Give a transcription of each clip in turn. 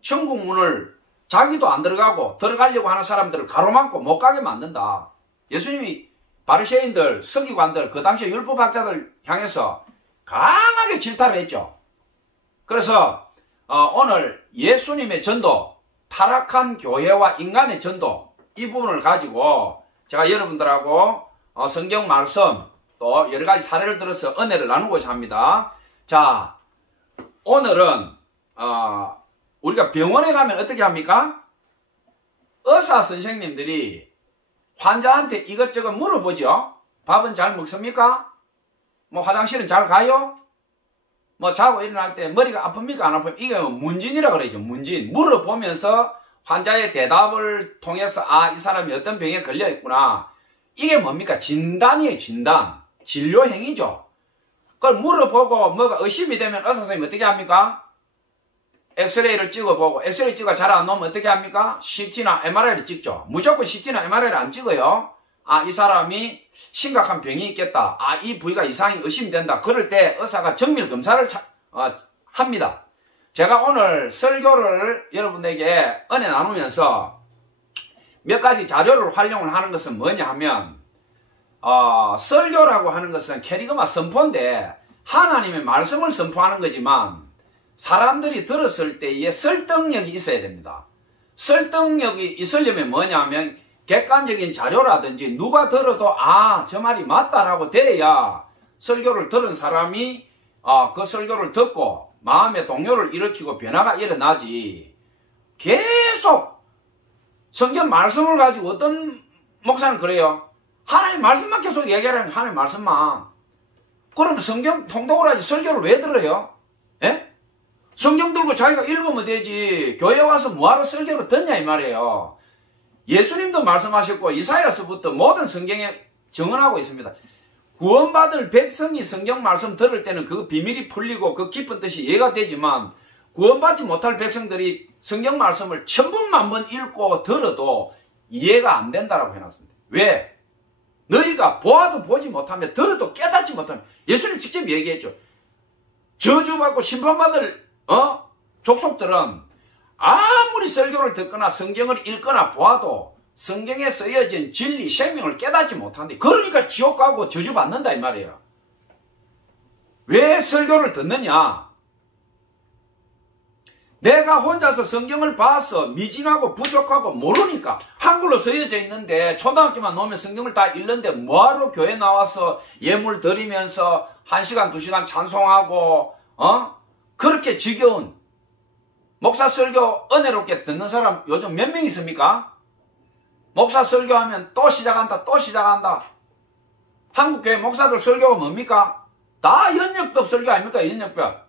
천국 문을 자기도 안 들어가고 들어가려고 하는 사람들을 가로막고 못 가게 만든다. 예수님이 바리새인들, 서기관들, 그 당시 율법학자들 향해서 강하게 질타를 했죠. 그래서 오늘 예수님의 전도, 타락한 교회와 인간의 전도, 이 부분을 가지고 제가 여러분들하고 성경 말씀 또 여러 가지 사례를 들어서 은혜를 나누고자 합니다. 자, 오늘은 우리가 병원에 가면 어떻게 합니까? 의사 선생님들이 환자한테 이것저것 물어보죠. 밥은 잘 먹습니까? 뭐 화장실은 잘 가요? 뭐 자고 일어날 때 머리가 아픕니까? 안 아픕니까? 이게 문진이라 그러죠. 문진. 물어보면서 환자의 대답을 통해서 이 사람이 어떤 병에 걸려 있구나. 이게 뭡니까? 진단이에요. 진단. 진료 행위죠. 그걸 물어보고 뭐가 의심이 되면 의사 선생님이 어떻게 합니까? 엑스레이를 찍어보고, 엑스레이 찍어 잘 안 나오면 어떻게 합니까? CT나 MRI를 찍죠. 무조건 CT나 MRI를 안 찍어요. 이 사람이 심각한 병이 있겠다. 이 부위가 이상이 의심된다. 그럴 때 의사가 정밀 검사를 합니다. 제가 오늘 설교를 여러분에게 은혜 나누면서 몇 가지 자료를 활용을 하는 것은 뭐냐 하면, 설교라고 하는 것은 캐리그마 선포인데, 하나님의 말씀을 선포하는 거지만, 사람들이 들었을 때에 설득력이 있어야 됩니다. 설득력이 있으려면 뭐냐면 객관적인 자료라든지 누가 들어도 저 말이 맞다라고 돼야 설교를 들은 사람이 그 설교를 듣고 마음의 동요를 일으키고 변화가 일어나지. 계속 성경 말씀을 가지고 어떤 목사는 그래요. 하나님 말씀만 계속 얘기하라는 하나님 말씀만. 그럼 성경 통독을 하지 설교를 왜 들어요? 예? 성경 들고 자기가 읽으면 되지. 교회 와서 뭐하러 설교를 듣냐 이 말이에요. 예수님도 말씀하셨고 이사야서부터 모든 성경에 증언하고 있습니다. 구원받을 백성이 성경 말씀 들을 때는 그 비밀이 풀리고 그 깊은 뜻이 이해가 되지만 구원받지 못할 백성들이 성경 말씀을 1000번 읽고 들어도 이해가 안 된다라고 해놨습니다. 왜? 너희가 보아도 보지 못하며 들어도 깨닫지 못하며. 예수님 직접 얘기했죠. 저주받고 심판받을 족속들은 아무리 설교를 듣거나 성경을 읽거나 보아도 성경에 쓰여진 진리, 생명을 깨닫지 못한대. 그러니까 지옥 가고 저주받는다 이 말이에요. 왜 설교를 듣느냐? 내가 혼자서 성경을 봐서 미진하고 부족하고 모르니까. 한글로 쓰여져 있는데 초등학교만 놓으면 성경을 다 읽는데 뭐하러 교회 나와서 예물 드리면서 1시간 2시간 찬송하고 그렇게 지겨운 목사 설교 은혜롭게 듣는 사람 요즘 몇 명 있습니까? 목사 설교하면 또 시작한다 또 시작한다. 한국교회 목사들 설교가 뭡니까? 다 연역법 설교 아닙니까? 연역법.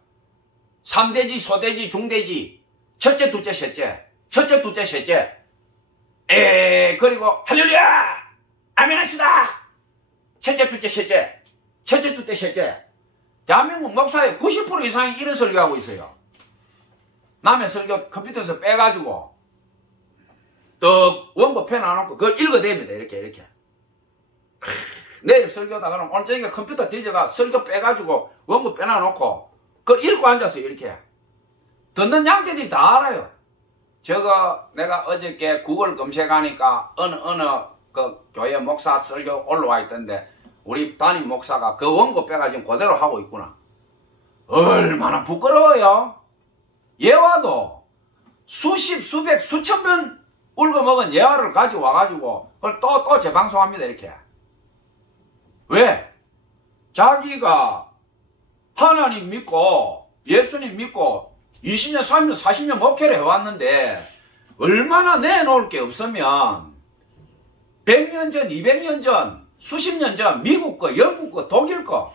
3대지 소대지 중대지 첫째 둘째 셋째 첫째 둘째 셋째 그리고 할렐루야 아멘 합시다. 첫째 둘째 셋째 첫째 둘째 셋째. 대한민국 목사의 90% 이상이 이런 설교하고 있어요. 남의 설교 컴퓨터에서 빼가지고 떡 원고 펴놔놓고 그걸 읽어댑니다. 이렇게 내일 설교다 그러면 오늘 저녁에 컴퓨터 뒤져가 설교 빼가지고 원고 빼놔놓고 그걸 읽고 앉았어요. 이렇게 듣는 양떼들이 다 알아요. 내가 어저께 구글 검색하니까 어느 그 교회 목사 설교 올라와 있던데 우리 담임 목사가 그 원고 빼가지고 그대로 하고 있구나. 얼마나 부끄러워요. 예화도 수십, 수백, 수천 번 울거먹은 예화를 가지고 와가지고 그걸 또 재방송합니다. 이렇게. 왜? 자기가 하나님 믿고 예수님 믿고 20년, 30년, 40년 목회를 해왔는데 얼마나 내놓을 게 없으면 100년 전, 200년 전, 수십 년 전 미국 거, 영국 거, 독일 거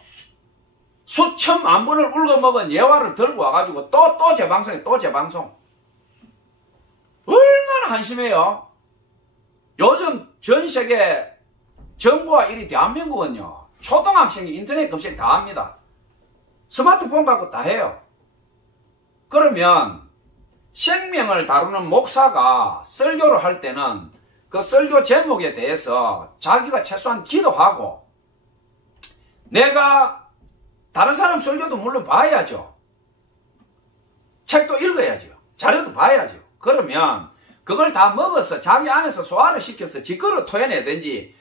수천만 번을 울거먹은 예화를 들고 와가지고 또 재방송해. 또 재방송. 얼마나 한심해요. 요즘 전 세계 정부와 이리 대한민국은요 초등학생이 인터넷 검색 다 합니다. 스마트폰 갖고 다 해요. 그러면 생명을 다루는 목사가 설교를 할 때는 그 설교 제목에 대해서 자기가 최소한 기도하고 내가 다른 사람 설교도 물론 봐야죠. 책도 읽어야죠. 자료도 봐야죠. 그러면 그걸 다 먹어서 자기 안에서 소화를 시켜서 지그러 토해내든지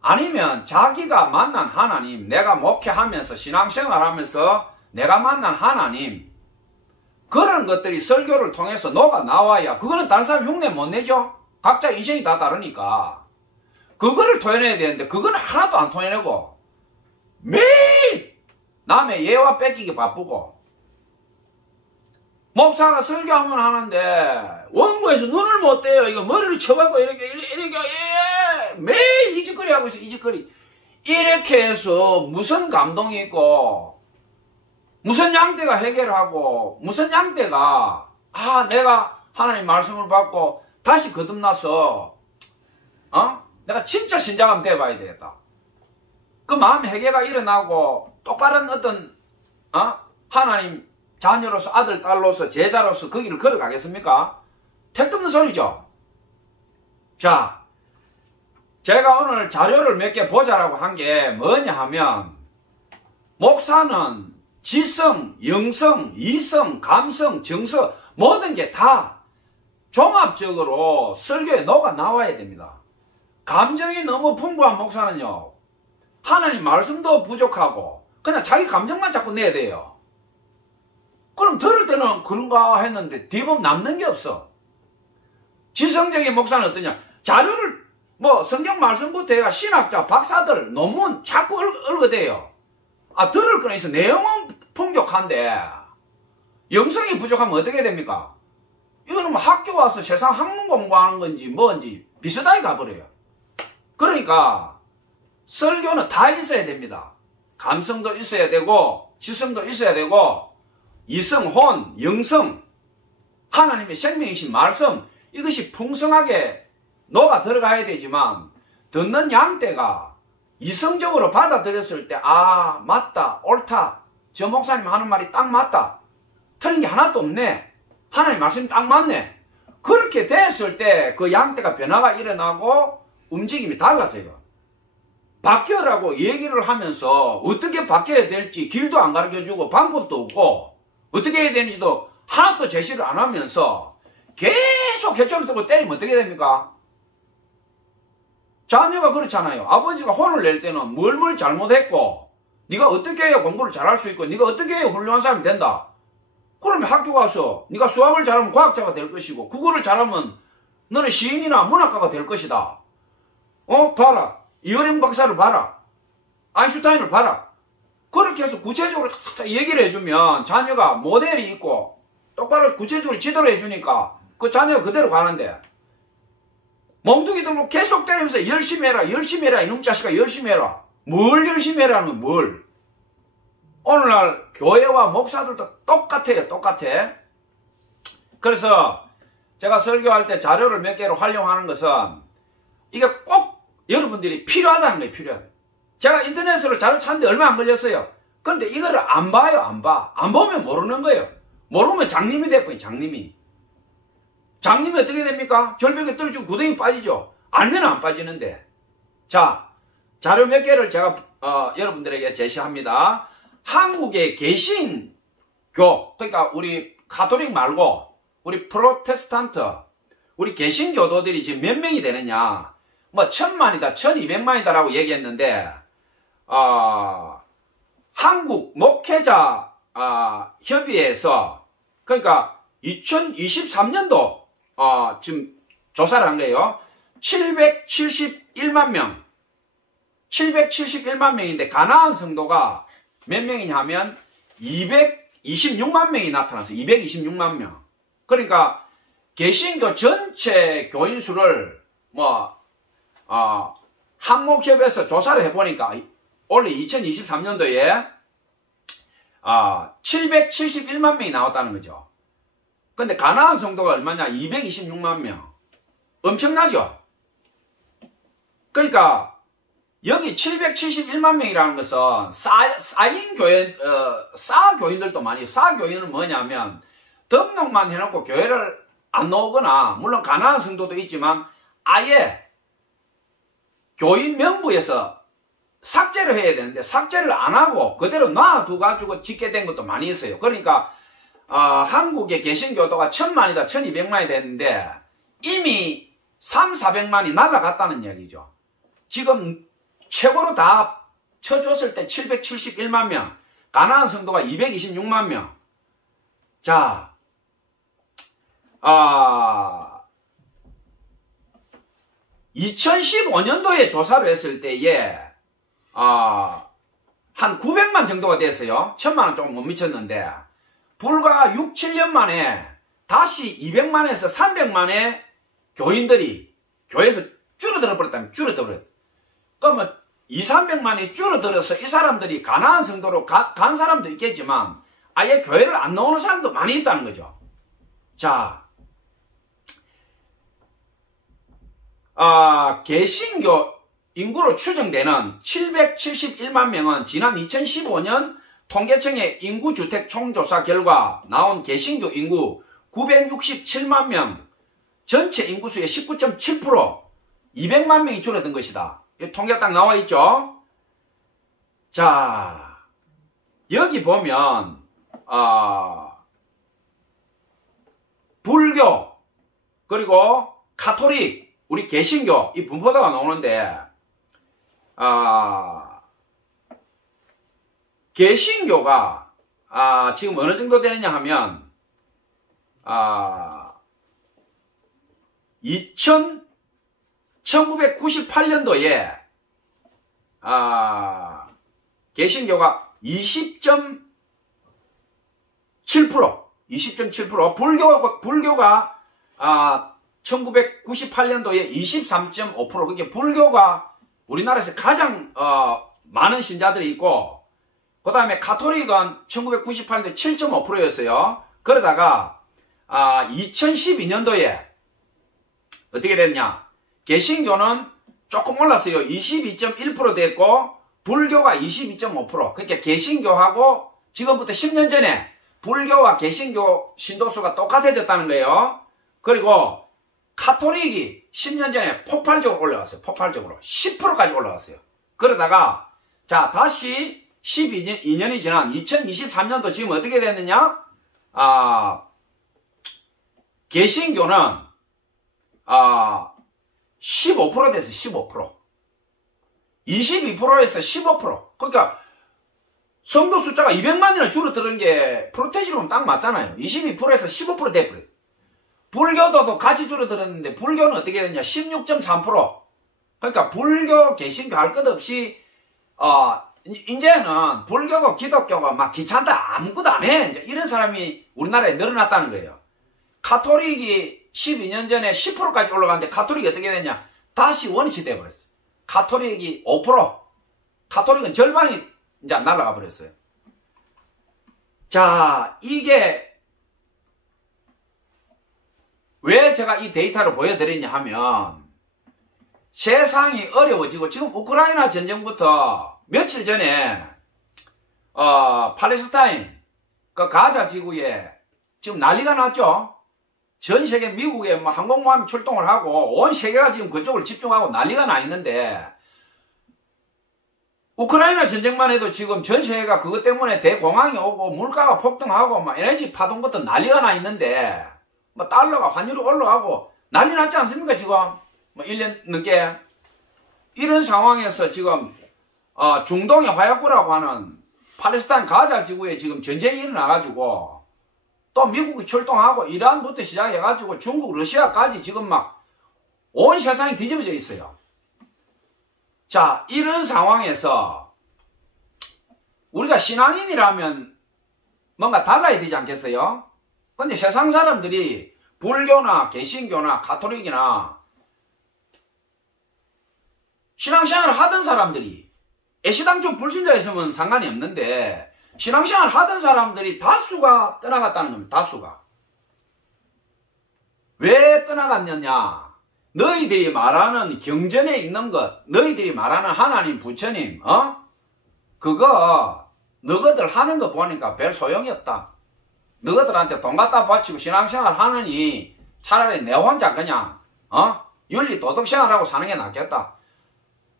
아니면 자기가 만난 하나님, 내가 목회하면서 신앙생활하면서 내가 만난 하나님, 그런 것들이 설교를 통해서 녹아 나와야, 그거는 다른 사람 흉내 못 내죠. 각자 인생이 다 다르니까 그거를 토해내야 되는데 그거는 하나도 안 토해내고 매일 남의 예와 뺏기기 바쁘고, 목사가 설교하면 하는데 원고에서 눈을 못 떼요. 이거 머리를 쳐박고 이렇게 매일 이짓거리 하고 있어. 이짓거리. 이렇게 해서 무슨 감동이 있고, 무슨 양떼가 해결하고, 무슨 양떼가 내가 하나님 말씀을 받고 다시 거듭나서 내가 진짜 신자감 돼봐야 되겠다. 그 마음 회개가 일어나고 똑바른 어떤 하나님 자녀로서, 아들, 딸로서, 제자로서 그 길을 걸어가겠습니까? 택도 없는 소리죠. 자, 제가 오늘 자료를 몇 개 보자라고 한 게 뭐냐 하면, 목사는 지성, 영성, 이성, 감성, 정서 모든 게 다 종합적으로 설교에 녹아 나와야 됩니다. 감정이 너무 풍부한 목사는요, 하나님 말씀도 부족하고 그냥 자기 감정만 자꾸 내야 돼요. 그럼 들을 때는 그런가 했는데 뒤보면 남는 게 없어. 지성적인 목사는 어떠냐? 자료를 성경 말씀부터 해가 신학자, 박사들 논문 자꾸 읽어대요. 들을 거는 있어. 내용은 풍족한데 영성이 부족하면 어떻게 됩니까? 이거는 학교 와서 세상 학문 공부하는 건지 뭔지 비슷하게 가버려요. 그러니까 설교는 다 있어야 됩니다. 감성도 있어야 되고, 지성도 있어야 되고, 이성, 혼, 영성, 하나님의 생명이신 말씀, 이것이 풍성하게 녹아 들어가야 되지만, 듣는 양떼가 이성적으로 받아들였을 때 맞다, 옳다, 저 목사님 하는 말이 딱 맞다, 틀린 게 하나도 없네, 하나님 말씀이 딱 맞네, 그렇게 됐을 때 그 양떼가 변화가 일어나고 움직임이 달라져요. 바뀌어라고 얘기를 하면서 어떻게 바뀌어야 될지 길도 안 가르쳐주고 방법도 없고 어떻게 해야 되는지도 하나도 제시를 안 하면서 계속 해초를 들고 때리면 어떻게 됩니까? 자녀가 그렇잖아요. 아버지가 혼을 낼 때는 뭘 잘못했고, 네가 어떻게 해야 공부를 잘할 수 있고, 네가 어떻게 해야 훌륭한 사람이 된다. 그러면 학교 가서 네가 수학을 잘하면 과학자가 될 것이고, 국어를 잘하면 너는 시인이나 문학가가 될 것이다. 봐라, 이어령 박사를 봐라, 아인슈타인을 봐라. 그렇게 해서 구체적으로 딱 얘기를 해주면 자녀가 모델이 있고 똑바로 구체적으로 지도를 해주니까 그 자녀가 그대로 가는데, 멍둥이 들고 계속 때리면서 열심히 해라, 열심히 해라, 이놈 자식아 열심히 해라. 뭘 열심히 해라는 뭘? 오늘날 교회와 목사들도 똑같아요. 똑같아. 그래서 제가 설교할 때 자료를 몇 개로 활용하는 것은 이게 꼭 여러분들이 필요하다는 거예요. 필요하다. 제가 인터넷으로 자료 찾는데 얼마 안 걸렸어요. 그런데 이거를 안 봐요. 안 봐. 안 보면 모르는 거예요. 모르면 장님이 돼버려요. 장님이 어떻게 됩니까? 절벽에 떨어지고 구덩이 빠지죠. 알면 안 빠지는데. 자, 자료 몇 개를 제가 여러분들에게 제시합니다. 한국의 개신교, 그러니까 우리 가톨릭 말고 우리 프로테스탄트, 우리 개신교도들이 지금 몇 명이 되느냐? 1000만이다, 1200만이다 라고 얘기했는데, 한국 목회자 협의회에서, 그러니까 2023년도 지금 조사를 한 거예요. 771만 명, 771만 명인데 가나안 성도가 몇 명이냐 하면 226만 명이 나타났어요. 226만 명. 그러니까 개신교 전체 교인 수를 한목협에서 조사를 해보니까 올해 2023년도에 771만 명이 나왔다는 거죠. 근데 가나안 성도가 얼마냐? 226만 명. 엄청나죠? 그러니까 여기 771만 명이라는 것은 쌓인 교인들도 많이, 교인은 뭐냐면 등록만 해놓고 교회를 안 나오거나, 물론 가나안 성도도 있지만 아예 교인 명부에서 삭제를 해야 되는데 삭제를 안 하고 그대로 놔두가지고 짓게 된 것도 많이 있어요. 그러니까 한국의 개신교도가 1000만이다 1200만이 됐는데 이미 3,400만이 날아갔다는 이야기죠. 지금 최고로 다 쳐줬을 때 771만 명, 가나안 성도가 226만 명. 자, 2015년도에 조사를 했을 때에 한 900만 정도가 됐어요. 1000만은 조금 못 미쳤는데 불과 6, 7년 만에 다시 200만에서 300만의 교인들이 교회에서 줄어들어 버렸다면 줄어들어 버렸다. 그러면 2, 300만이 줄어들어서 이 사람들이 가나안 성도로 간 사람도 있겠지만 아예 교회를 안 나오는 사람도 많이 있다는 거죠. 자, 개신교 인구로 추정되는 771만 명은 지난 2015년 통계청의 인구주택 총조사 결과 나온 개신교 인구 967만 명, 전체 인구수의 19.7%, 200만 명이 줄어든 것이다. 통계 딱 나와 있죠. 자, 여기 보면 불교 그리고 가톨릭, 우리 개신교 이 분포도가 나오는데 개신교가 지금 어느 정도 되느냐 하면 1998년도에 개신교가 20.7%, 불교가 1998년도에 23.5%, 그게 불교가 우리나라에서 가장 많은 신자들이 있고, 그 다음에 가톨릭은 1998년도에 7.5%였어요. 그러다가 2012년도에 어떻게 됐냐? 개신교는 조금 올랐어요. 22.1% 됐고 불교가 22.5%. 그러니까 개신교하고 지금부터 10년 전에 불교와 개신교 신도수가 똑같아졌다는 거예요. 그리고 가톨릭이 10년 전에 폭발적으로 올라갔어요. 폭발적으로 10%까지 올라갔어요. 그러다가 자 다시 12년이 지난 2023년도 지금 어떻게 됐느냐? 개신교는 15% 됐어요. 15%. 22%에서 15%. 그러니까 성도 숫자가 200만이나 줄어드는 게 프로테지로는 딱 맞잖아요. 22%에서 15% 돼버려요. 불교도도 같이 줄어들었는데 불교는 어떻게 됐냐? 16.3%. 그러니까 불교, 개신교 할 것 없이 이제는 불교고 기독교가 막 귀찮다 아무것도 안 해. 이제 이런 사람이 우리나라에 늘어났다는 거예요. 가톨릭이 12년 전에 10%까지 올라갔는데 가톨릭이 어떻게 됐냐? 다시 원위치 돼버렸어요. 가톨릭이 5%, 가톨릭은 절반이 이제 날아가 버렸어요. 자, 이게 왜 제가 이 데이터를 보여드리냐 하면 세상이 어려워지고 지금 우크라이나 전쟁부터 며칠 전에 팔레스타인 그 가자 지구에 지금 난리가 났죠. 전 세계 미국에 뭐 항공모함이 출동을 하고 온 세계가 지금 그쪽을 집중하고 난리가 나 있는데 우크라이나 전쟁만 해도 지금 전 세계가 그것 때문에 대공황이 오고 물가가 폭등하고 막 에너지 파동 것도 난리가 나 있는데 뭐 달러가 환율이 올라가고 난리 났지 않습니까? 지금 뭐 1년 넘게 이런 상황에서 지금 중동의 화약고라고 하는 팔레스타인 가자 지구에 지금 전쟁이 일어나가지고 또 미국이 출동하고 이란부터 시작해가지고 중국, 러시아까지 지금 막 온 세상이 뒤집어져 있어요. 자, 이런 상황에서 우리가 신앙인이라면 뭔가 달라야 되지 않겠어요? 근데 세상 사람들이 불교나 개신교나 가톨릭이나 신앙생활을 하던 사람들이 애시당초 불신자였으면 상관이 없는데 신앙생활 하던 사람들이 다수가 떠나갔다는 겁니다. 다수가. 왜 떠나갔느냐? 너희들이 말하는 경전에 있는 것, 너희들이 말하는 하나님, 부처님, 그거 너희들 하는 거 보니까 별 소용이 없다. 너희들한테 돈 갖다 바치고 신앙생활 하느니 차라리 내 혼자 그냥 윤리 도덕생활하고 사는 게 낫겠다.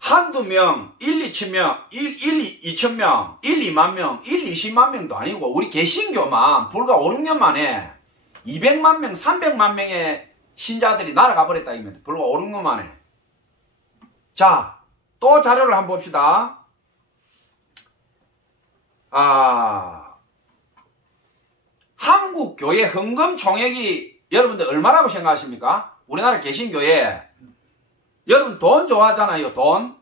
한두 명, 1, 2천 2천 2만 명, 20만 명도 아니고 우리 개신교만 불과 5, 6년 만에 200만 명, 300만 명의 신자들이 날아가 버렸다 이면 불과 5, 6년 만에. 자, 또 자료를 한번 봅시다. 한국 교회 헌금 총액이 여러분들 얼마라고 생각하십니까? 우리나라 개신교회 여러분 돈 좋아하잖아요. 돈.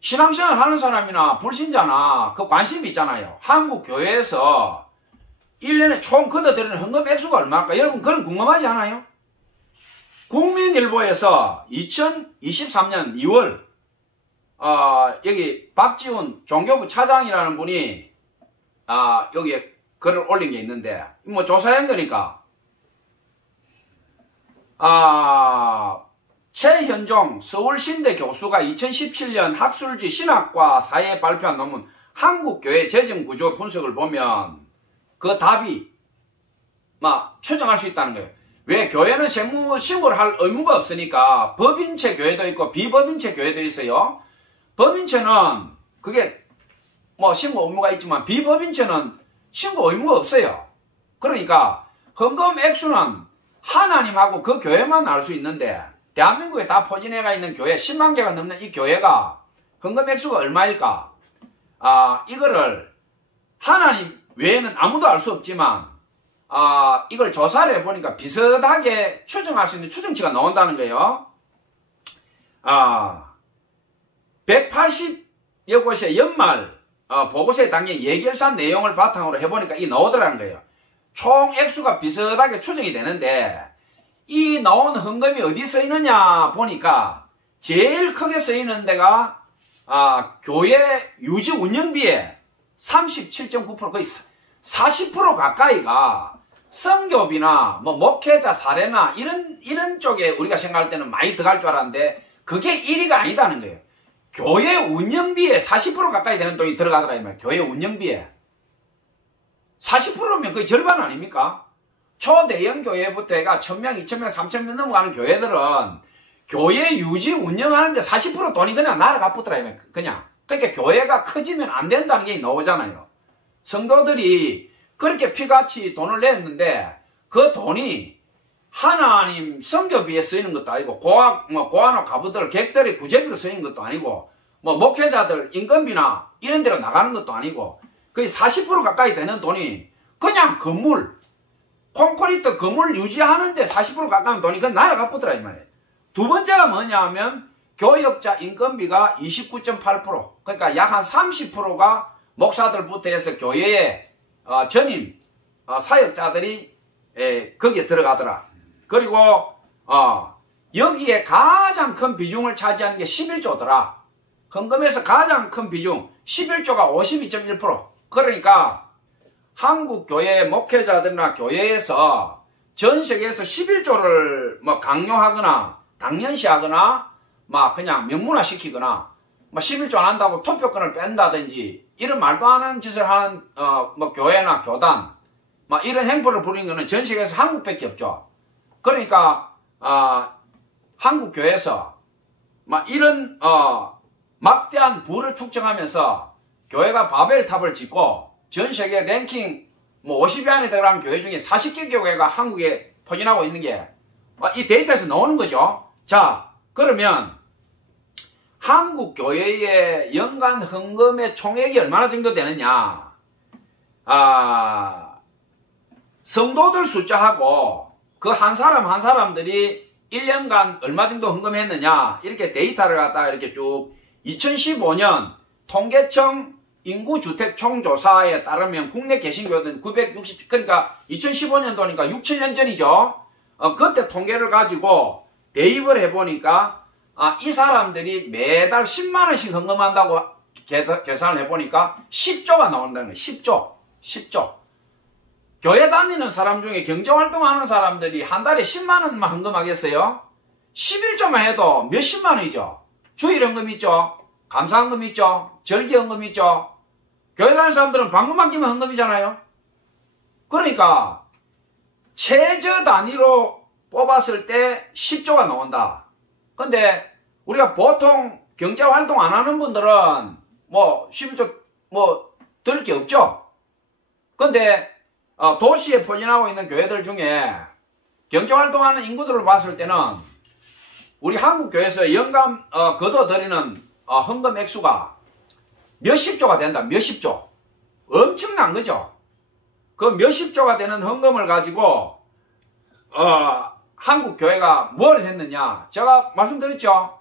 신앙생활 하는 사람이나 불신자나 그 관심이 있잖아요. 한국 교회에서 1년에 총 걷어들이는 헌금 액수가 얼마일까? 여러분 그런 궁금하지 않아요? 국민일보에서 2023년 2월 여기 박지훈 종교부 차장이라는 분이 여기에 글을 올린 게 있는데 뭐 조사한 거니까 최현종 서울신대 교수가 2017년 학술지 신학과 사회에 발표한 논문 한국교회 재정구조 분석을 보면 그 답이 추정할 수 있다는 거예요. 왜? 교회는 세무 신고를 할 의무가 없으니까 법인체 교회도 있고 비법인체 교회도 있어요. 법인체는 그게 신고 의무가 있지만 비법인체는 신고 의무가 없어요. 그러니까 헌금 액수는 하나님하고 그 교회만 알 수 있는데 대한민국에 다 포진해가 있는 교회 10만 개가 넘는 이 교회가 헌금 액수가 얼마일까? 이거를 하나님 외에는 아무도 알 수 없지만 이걸 조사를 해보니까 비슷하게 추정할 수 있는 추정치가 나온다는 거예요. 180여 곳의 연말 보고서에 담긴 예결산 내용을 바탕으로 해보니까 이 나오더라는 거예요. 총 액수가 비슷하게 추정이 되는데 이 나온 헌금이 어디 쓰이느냐 보니까 제일 크게 쓰이는 데가 교회 유지 운영비에 37.9% 거의 40% 가까이가 선교비나 목회자 사례나 이런 쪽에 우리가 생각할 때는 많이 들어갈 줄 알았는데 그게 1위가 아니다는 거예요. 교회 운영비에 40% 가까이 되는 돈이 들어가더라 이 말이에요. 교회 운영비에 40%면 거의 절반 아닙니까? 초대형 교회부터 해가 1000명, 2000명, 3000명 넘어가는 교회들은 교회 유지 운영하는데 40% 돈이 그냥 날아가 붙더라 이 말이에요. 그냥. 그러니까 교회가 커지면 안 된다는 게 나오잖아요. 성도들이 그렇게 피같이 돈을 냈는데 그 돈이 하나님 선교비에 쓰이는 것도 아니고 고아나 가부들 객들의 구제비로 쓰이는 것도 아니고 목회자들 인건비나 이런 데로 나가는 것도 아니고 거의 40% 가까이 되는 돈이 그냥 건물 콘크리트 건물 유지하는데 40% 가까운 돈이 그냥 날아가 붙더라 이 말이에요. 두 번째가 뭐냐 하면 교역자 인건비가 29.8% 그러니까 약 한 30%가 목사들부터 해서 교회에 전임 사역자들이 거기에 들어가더라. 그리고 여기에 가장 큰 비중을 차지하는 게 11조더라. 헌금에서 가장 큰 비중 11조가 52.1%. 그러니까 한국 교회 목회자들이나 교회에서 전 세계에서 11조를 강요하거나 당연시하거나 그냥 명문화시키거나 11조 안 한다고 투표권을 뺀다든지 이런 말도 안 하는 짓을 하는 교회나 교단 이런 행보를 부리는 거는 전 세계에서 한국밖에 없죠. 그러니까 한국 교회에서 이런 막대한 부를 축적하면서 교회가 바벨탑을 짓고 전 세계 랭킹 50위 안에 들어가는 교회 중에 40개 교회가 한국에 포진하고 있는 게 이 데이터에서 나오는 거죠. 자, 그러면 한국 교회의 연간 헌금의 총액이 얼마나 정도 되느냐? 성도들 숫자하고 그 한 사람 한 사람들이 1년간 얼마 정도 헌금했느냐? 이렇게 데이터를 갖다가 이렇게 쭉 2015년 통계청 인구주택 총조사에 따르면 국내 개신교는 960, 그러니까 2015년도니까 6, 7년 전이죠. 그때 통계를 가지고 대입을 해보니까 이 사람들이 매달 10만원씩 헌금한다고 계산을 해보니까 10조가 나온다는 거예요. 10조. 교회 다니는 사람 중에 경제활동하는 사람들이 한 달에 10만원만 헌금하겠어요? 11조만 해도 몇십만원이죠. 주일헌금 있죠. 감사헌금 있죠. 절기헌금 있죠. 교회 다니는 사람들은 방금만 끼면 헌금이잖아요. 그러니까 최저 단위로 뽑았을 때 10조가 나온다. 근데 우리가 보통 경제활동 안 하는 분들은 뭐 심지어 뭐 들 게 없죠. 근데 도시에 포진하고 있는 교회들 중에 경제활동하는 인구들을 봤을 때는 우리 한국교회에서 연간 거둬들이는 헌금 액수가 몇십조가 된다. 몇십조. 엄청난 거죠. 그 몇십조가 되는 헌금을 가지고 한국교회가 뭘 했느냐. 제가 말씀드렸죠.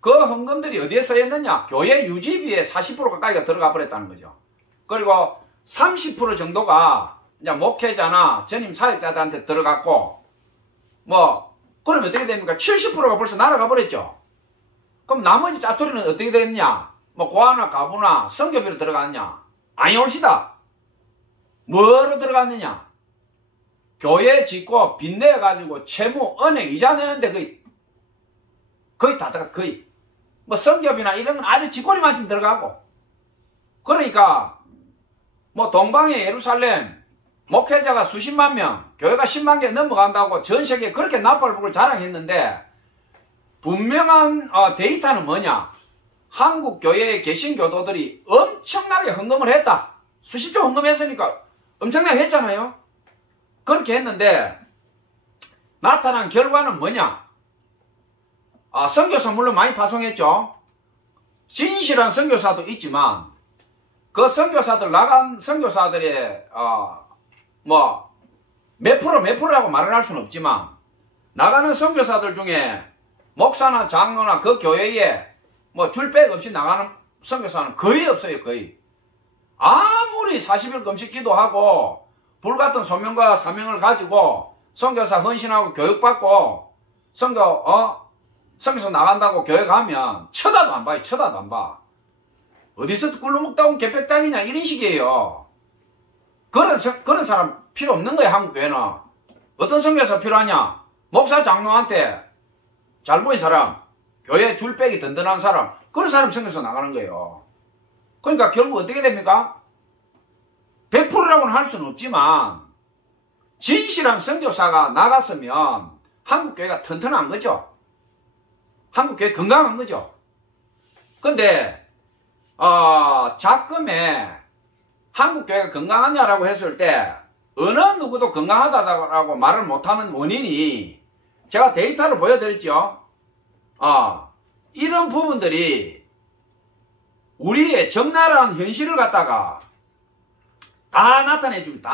그 헌금들이 어디에 쓰였느냐. 교회 유지비에 40% 가까이가 들어가 버렸다는 거죠. 그리고 30% 정도가 이제 목회자나 전임 사역자들한테 들어갔고, 뭐 그러면 어떻게 됩니까? 70%가 벌써 날아가 버렸죠. 그럼 나머지 짜투리는 어떻게 됐냐? 뭐 고아나 가부나 선교비로 들어갔냐? 아니 옳시다. 뭐로 들어갔느냐? 교회 짓고 빚내가지고 채무, 은행, 이자 내는데 거의 다 들어가, 거의. 뭐 선교비나 이런 건 아주 쥐꼬리만큼 들어가고. 그러니까 뭐 동방의 예루살렘 목회자가 수십만 명, 교회가 10만 개 넘어간다고 전 세계에 그렇게 나팔복을 자랑했는데, 분명한 데이터는 뭐냐? 한국 교회에 계신 교도들이 엄청나게 헌금을 했다. 수십조 헌금했으니까 엄청나게 했잖아요. 그렇게 했는데 나타난 결과는 뭐냐? 선교사 물론 많이 파송했죠. 진실한 선교사도 있지만 그 선교사들, 나간 선교사들의 뭐 몇 프로라고 말을 할 수는 없지만, 나가는 선교사들 중에 목사나 장로나 그 교회에 뭐 줄백 없이 나가는 선교사는 거의 없어요. 거의. 아무리 40일 금식 기도하고 불같은 소명과 사명을 가지고 선교사 헌신하고 교육받고 선교사 나간다고 교회 가면 쳐다도 안 봐요. 쳐다도 안 봐. 어디서 굴러먹다 온 개백당이냐 이런 식이에요. 그런 사람 필요 없는 거예요. 한국교회는. 어떤 선교사 필요하냐? 목사 장로한테 잘 보인 사람, 교회 줄빼기 든든한 사람, 그런 사람 선교사 나가는 거예요. 그러니까 결국 어떻게 됩니까? 100%라고는 할 수는 없지만 진실한 선교사가 나갔으면 한국교회가 튼튼한 거죠. 한국교회 건강한 거죠. 근데 작금에 한국교회가 건강하냐라고 했을 때 어느 누구도 건강하다라고 말을 못하는 원인이, 제가 데이터를 보여드렸죠. 이런 부분들이 우리의 적나라한 현실을 갖다가 다 나타내줍니다.